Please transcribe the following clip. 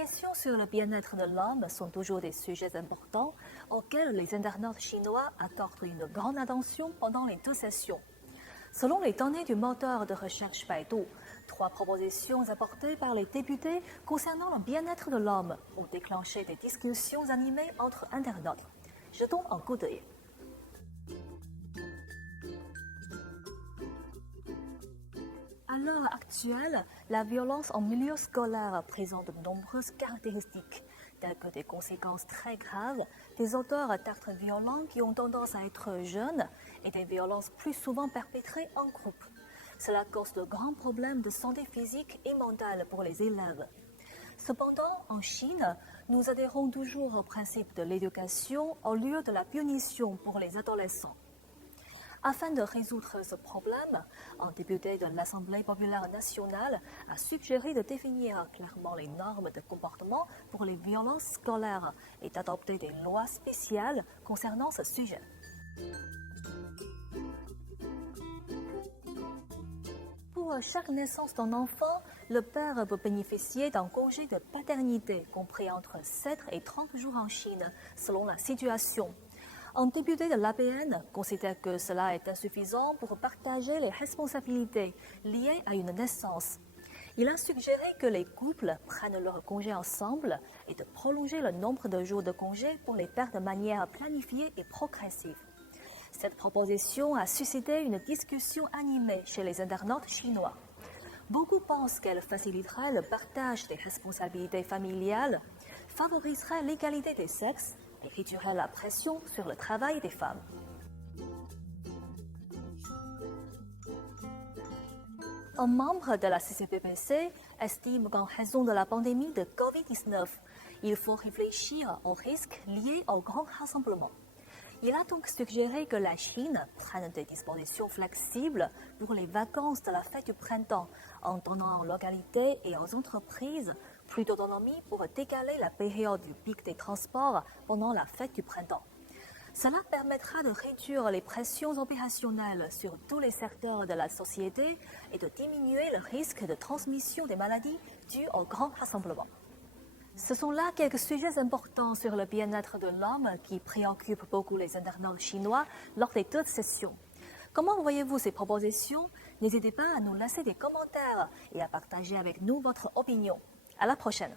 questions sur le bien-être de l'homme sont toujours des sujets importants auxquels les internautes chinois accordent une grande attention pendant les deux sessions. Selon les données du moteur de recherche Baidu, 3 propositions apportées par les députés concernant le bien-être de l'homme ont déclenché des discussions animées entre internautes. Jetons un coup d'œil. À l'heure actuelle, la violence en milieu scolaire présente de nombreuses caractéristiques, telles que des conséquences très graves, des auteurs d'actes violents qui ont tendance à être jeunes et des violences plus souvent perpétrées en groupe. Cela cause de grands problèmes de santé physique et mentale pour les élèves. Cependant, en Chine, nous adhérons toujours au principe de l'éducation au lieu de la punition pour les adolescents. Afin de résoudre ce problème, un député de l'Assemblée populaire nationale a suggéré de définir clairement les normes de comportement pour les violences scolaires et d'adopter des lois spéciales concernant ce sujet. Pour chaque naissance d'un enfant, le père peut bénéficier d'un congé de paternité compris entre 7 et 30 jours en Chine, selon la situation. Un député de l'APN considère que cela est insuffisant pour partager les responsabilités liées à une naissance. Il a suggéré que les couples prennent leur congé ensemble et de prolonger le nombre de jours de congé pour les pères de manière planifiée et progressive. Cette proposition a suscité une discussion animée chez les internautes chinois. Beaucoup pensent qu'elle faciliterait le partage des responsabilités familiales, favoriserait l'égalité des sexes et réduirait la pression sur le travail des femmes. Un membre de la CCPPC estime qu'en raison de la pandémie de Covid-19, il faut réfléchir aux risques liés au grand rassemblement. Il a donc suggéré que la Chine prenne des dispositions flexibles pour les vacances de la fête du printemps, en donnant aux localités et aux entreprises plus d'autonomie pour décaler la période du pic des transports pendant la fête du printemps. Cela permettra de réduire les pressions opérationnelles sur tous les secteurs de la société et de diminuer le risque de transmission des maladies dues au grand rassemblement. Ce sont là quelques sujets importants sur le bien-être de l'homme qui préoccupent beaucoup les internautes chinois lors des deux sessions. Comment voyez-vous ces propositions? N'hésitez pas à nous laisser des commentaires et à partager avec nous votre opinion. À la prochaine!